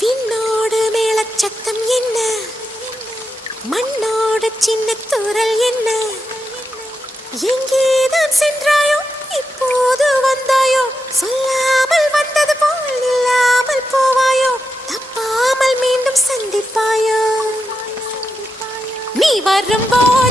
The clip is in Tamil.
விண்ணோடு மேளச்சத்தம் என்ன, மண்ணோடு சின்ன தூரல் என்ன, எங்கேதான் சென்றாயோ இப்போது வந்தாயோ, சொல்லாமல் வந்தது போல் இல்லாமல் போவாயோ, தப்பாமல் மீண்டும் சந்திப்பாயோ, நீ வரும்போது